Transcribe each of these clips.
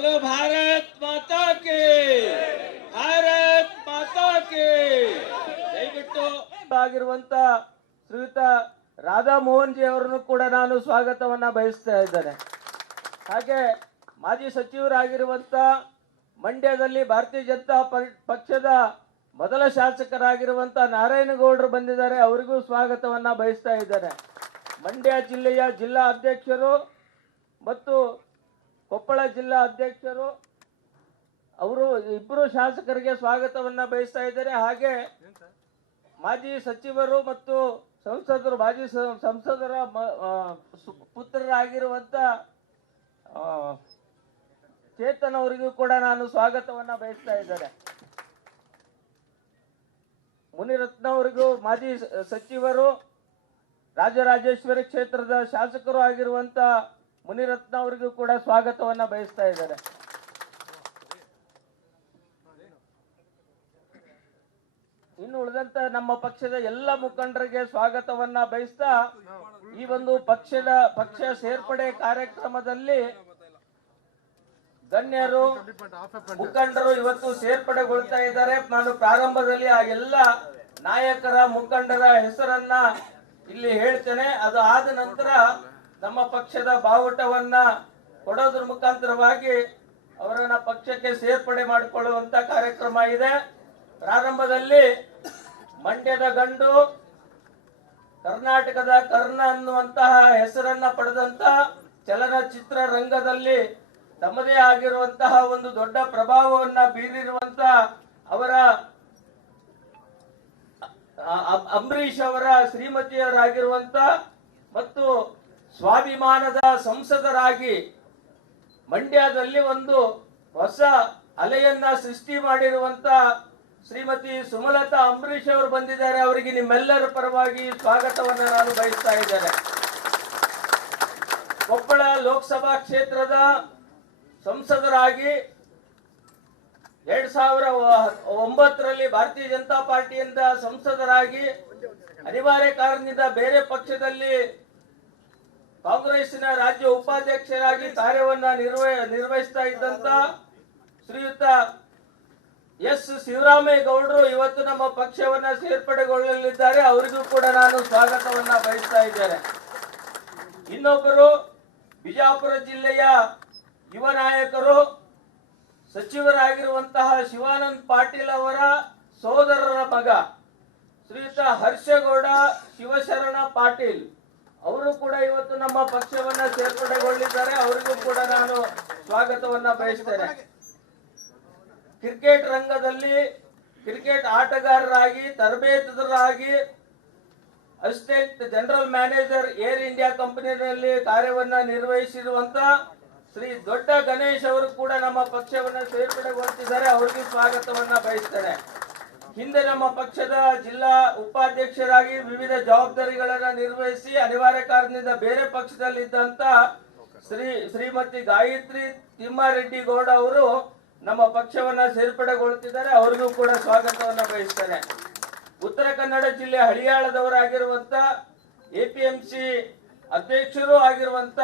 बोलो भारत माता के, भारत माता के ದಯವಿಟ್ಟು ಆಗಿರುವಂತ ಶ್ರೀಯುತ ರಾಧಾ ಮೋಹನ್ ಜಿ ಅವರನ್ನು ಕೂಡ ನಾನು ಸ್ವಾಗತವನ್ನ ಬಯಸ್ತಾ ಇದ್ದೇನೆ. ಹಾಗೆ ಮಾಜಿ ಸಚಿವರಾಗಿರುವಂತ ಮಂಡ್ಯದಲ್ಲಿ ಭಾರತೀಯ ಜನತಾ ಪಕ್ಷದ ಮೊದಲ ಶಾಸಕರಾಗಿರುವಂತ ನಾರಾಯಣಗೌಡರು ಬಂದಿದ್ದಾರೆ, ಅವರಿಗೂ ಸ್ವಾಗತವನ್ನ ಬಯಸ್ತಾ ಇದ್ದೇನೆ. ಮಂಡ್ಯ ಜಿಲ್ಲೆಯ ಜಿಲ್ಲಾ ಅಧ್ಯಕ್ಷರು ಮತ್ತು ಕೊಪ್ಪಳ ಜಿಲ್ಲಾ ಅಧ್ಯಕ್ಷರು ಅವರು ಇಬ್ಬರು ಶಾಸಕರಿಗೆ ಸ್ವಾಗತವನ್ನ ಬಯಸ್ತಾ ಇದ್ದಾರೆ. ಹಾಗೆ ಮಾಜಿ ಸಚಿವರು ಮತ್ತು ಸಂಸದರು, ಮಾಜಿ ಸಂಸದರ ಪುತ್ರರಾಗಿರುವಂತ ಚೇತನ್ ಅವರಿಗೂ ಕೂಡ ನಾನು ಸ್ವಾಗತವನ್ನ ಬಯಸ್ತಾ ಇದ್ದೇನೆ. ಮುನಿರತ್ನ ಅವರಿಗೂ ಮಾಜಿ ಸಚಿವರು, ರಾಜರಾಜೇಶ್ವರಿ ಕ್ಷೇತ್ರದ ಶಾಸಕರು ಆಗಿರುವಂತ ಮುನಿರತ್ನ ಅವರಿಗೂ ಕೂಡ ಸ್ವಾಗತವನ್ನ ಬಯಸ್ತಾ ಇದ್ದಾರೆ. ಇನ್ನು ಉಳಿದಂತ ನಮ್ಮ ಪಕ್ಷದ ಎಲ್ಲ ಮುಖಂಡರಿಗೆ ಸ್ವಾಗತವನ್ನ ಬಯಸ್ತಾ ಈ ಒಂದು ಪಕ್ಷ ಸೇರ್ಪಡೆ ಕಾರ್ಯಕ್ರಮದಲ್ಲಿ ಗಣ್ಯರು ಮುಖಂಡರು ಇವತ್ತು ಸೇರ್ಪಡೆಗೊಳ್ತಾ ಇದ್ದಾರೆ. ನಾನು ಪ್ರಾರಂಭದಲ್ಲಿ ಆ ಎಲ್ಲ ನಾಯಕರ ಮುಖಂಡರ ಹೆಸರನ್ನ ಇಲ್ಲಿ ಹೇಳ್ತೇನೆ. ಅದು ಆದ ನಂತರ ನಮ್ಮ ಪಕ್ಷದ ಬಾವುಟವನ್ನ ಕೊಡೋದ್ರ ಮುಖಾಂತರವಾಗಿ ಅವರನ್ನ ಪಕ್ಷಕ್ಕೆ ಸೇರ್ಪಡೆ ಮಾಡಿಕೊಳ್ಳುವಂತ ಕಾರ್ಯಕ್ರಮ ಇದೆ. ಪ್ರಾರಂಭದಲ್ಲಿ ಮಂಡ್ಯದ ಗಂಡು, ಕರ್ನಾಟಕದ ಕರ್ಣ ಅನ್ನುವಂತಹ ಹೆಸರನ್ನ ಪಡೆದಂತ ಚಲನಚಿತ್ರ ರಂಗದಲ್ಲಿ ತಮ್ಮದೇ ಆಗಿರುವಂತಹ ಒಂದು ದೊಡ್ಡ ಪ್ರಭಾವವನ್ನ ಬೀರಿರುವಂತ ಅವರ ಅಂಬರೀಷ್ ಅವರ ಶ್ರೀಮತಿಯರಾಗಿರುವಂತ ಮತ್ತು ಸ್ವಾಭಿಮಾನದ ಸಂಸದರಾಗಿ ಮಂಡ್ಯದಲ್ಲಿ ಒಂದು ಹೊಸ ಅಲೆಯನ್ನ ಸೃಷ್ಟಿ ಮಾಡಿರುವಂತ ಶ್ರೀಮತಿ ಸುಮಲತಾ ಅಂಬರೀಷ್ ಅವರು ಬಂದಿದ್ದಾರೆ. ಅವರಿಗೆ ನಿಮ್ಮೆಲ್ಲರ ಪರವಾಗಿ ಸ್ವಾಗತವನ್ನ ನಾನು ಬಯಸ್ತಾ ಇದ್ದೇನೆ. ಕೊಪ್ಪಳ ಲೋಕಸಭಾ ಕ್ಷೇತ್ರದ ಸಂಸದರಾಗಿ 2009ರಲ್ಲಿ ಭಾರತೀಯ ಜನತಾ ಪಾರ್ಟಿಯಿಂದ ಸಂಸದರಾಗಿ ಅನಿವಾರ್ಯ ಕಾರಣದಿಂದ ಬೇರೆ ಪಕ್ಷದಲ್ಲಿ ಕಾಂಗ್ರೆಸ್ಸಿನ ರಾಜ್ಯ ಉಪಾಧ್ಯಕ್ಷರಾಗಿ ಕಾರ್ಯವನ್ನ ನಿರ್ವಹಿಸ್ತಾ ಇದ್ದಂತ ಶ್ರೀಯುತ ಎಸ್ ಶಿವರಾಮೇಗೌಡರು ಇವತ್ತು ನಮ್ಮ ಪಕ್ಷವನ್ನ ಸೇರ್ಪಡೆಗೊಳ್ಳಲಿದ್ದಾರೆ. ಅವರಿಗೂ ಕೂಡ ನಾನು ಸ್ವಾಗತವನ್ನ ಬಯಸ್ತಾ ಇದ್ದೇನೆ. ಇನ್ನೊಬ್ಬರು ಬಿಜಾಪುರ ಜಿಲ್ಲೆಯ ಯುವ ನಾಯಕರು, ಸಚಿವರಾಗಿರುವಂತಹ ಶಿವಾನಂದ್ ಪಾಟೀಲ್ ಅವರ ಸೋದರರ ಮಗ ಶ್ರೀಯುತ ಹರ್ಷಗೌಡ ಶಿವಶರಣ ಪಾಟೀಲ್ ಅವರು ಕೂಡ ಇವತ್ತು ನಮ್ಮ ಪಕ್ಷವನ್ನ ಸೇರ್ಪಡೆಗೊಳ್ಳಿದ್ದಾರೆ. ಅವರಿಗೂ ಕೂಡ ನಾನು ಸ್ವಾಗತವನ್ನ ಬಯಸ್ತೇನೆ. ಕ್ರಿಕೆಟ್ ರಂಗದಲ್ಲಿ ಕ್ರಿಕೆಟ್ ಆಟಗಾರರಾಗಿ, ತರಬೇತುದಾರರಾಗಿ, assistant general manager Air India ಕಂಪನಿಯಲ್ಲಿ ಕಾರ್ಯವನ್ನ ನಿರ್ವಹಿಸಿರುವಂತ ಶ್ರೀ ದೊಡ್ಡ ಗಣೇಶ್ ಅವರು ಕೂಡ ನಮ್ಮ ಪಕ್ಷವನ್ನ ಸೇರ್ಪಡೆಗೊಳ್ತಿದ್ದಾರೆ. ಅವರಿಗೂ ಸ್ವಾಗತವನ್ನ ಬಯಸ್ತೇನೆ. ಹಿಂದೆ ನಮ್ಮ ಪಕ್ಷದ ಜಿಲ್ಲಾ ಉಪಾಧ್ಯಕ್ಷರಾಗಿ ವಿವಿಧ ಜವಾಬ್ದಾರಿಗಳನ್ನ ನಿರ್ವಹಿಸಿ ಅನಿವಾರ್ಯ ಕಾರಣದಿಂದ ಬೇರೆ ಪಕ್ಷದಲ್ಲಿದ್ದಂತ ಶ್ರೀಮತಿ ಗಾಯತ್ರಿ ತಿಮ್ಮಾರೆಡ್ಡಿ ಗೌಡ ಅವರು ನಮ್ಮ ಪಕ್ಷವನ್ನ ಸೇರ್ಪಡೆಗೊಳ್ತಿದ್ದಾರೆ. ಅವರಿಗೂ ಕೂಡ ಸ್ವಾಗತವನ್ನ ಬಯಸ್ತೇನೆ. ಉತ್ತರ ಕನ್ನಡ ಜಿಲ್ಲೆ ಹಳಿಯಾಳದವರಾಗಿರುವಂತ ಎಪಿಎಂಸಿ ಅಧ್ಯಕ್ಷರು ಆಗಿರುವಂತ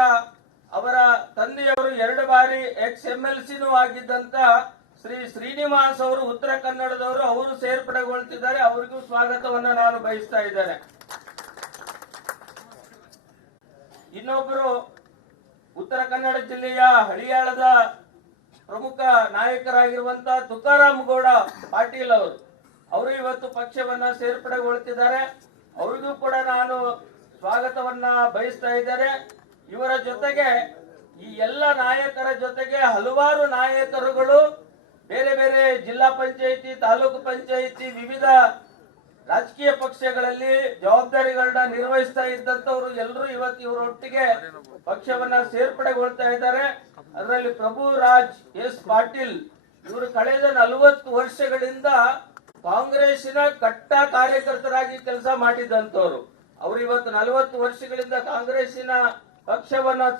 ಅವರ ತಂದೆಯವರು 2 ಬಾರಿ XMLCನೂ ಆಗಿದ್ದಂತ ಶ್ರೀ ಶ್ರೀನಿವಾಸ್ ಅವರು ಉತ್ತರ ಕನ್ನಡದವರು, ಅವರು ಸೇರ್ಪಡೆಗೊಳ್ತಿದ್ದಾರೆ. ಅವರಿಗೂ ಸ್ವಾಗತವನ್ನ ನಾನು ಬಯಸ್ತಾ ಇದ್ದೇನೆ. ಇನ್ನೊಬ್ಬರು ಉತ್ತರ ಕನ್ನಡ ಜಿಲ್ಲೆಯ ಹಳಿಯಾಳದ ಪ್ರಮುಖ ನಾಯಕರಾಗಿರುವಂತ ತುಕಾರಾಮ್ ಗೌಡ ಪಾಟೀಲ್ ಅವರು ಇವತ್ತು ಪಕ್ಷವನ್ನ ಸೇರ್ಪಡೆಗೊಳ್ತಿದ್ದಾರೆ. ಅವರಿಗೂ ಕೂಡ ನಾನು ಸ್ವಾಗತವನ್ನ ಬಯಸ್ತಾ ಇದ್ದಾರೆ. ಇವರ ಜೊತೆಗೆ ಈ ಎಲ್ಲ ನಾಯಕರ ಜೊತೆಗೆ ಹಲವಾರು ನಾಯಕರುಗಳು ಬೇರೆ ಬೇರೆ ಜಿಲ್ಲಾ ಪಂಚಾಯಿತಿ, ತಾಲೂಕು ಪಂಚಾಯಿತಿ, ವಿವಿಧ ರಾಜಕೀಯ ಪಕ್ಷಗಳಲ್ಲಿ ಜವಾಬ್ದಾರಿಗಳನ್ನ ನಿರ್ವಹಿಸ್ತಾ ಇದ್ದಂತವ್ರು ಎಲ್ಲರೂ ಇವತ್ತು ಇವರೊಟ್ಟಿಗೆ ಪಕ್ಷವನ್ನ ಸೇರ್ಪಡೆಗೊಳ್ತಾ ಇದ್ದಾರೆ. ಅದರಲ್ಲಿ ಪ್ರಭುರಾಜ್ ಎಸ್ ಪಾಟೀಲ್ ಇವರು ಕಳೆದ 40 ವರ್ಷಗಳಿಂದ ಕಾಂಗ್ರೆಸ್ಸಿನ ಕಟ್ಟ ಕಾರ್ಯಕರ್ತರಾಗಿ ಕೆಲಸ ಮಾಡಿದಂತವ್ರು. ಅವರು ಇವತ್ತು 40 ವರ್ಷಗಳಿಂದ ಕಾಂಗ್ರೆಸ್ಸಿನ ಪಕ್ಷವನ್ನ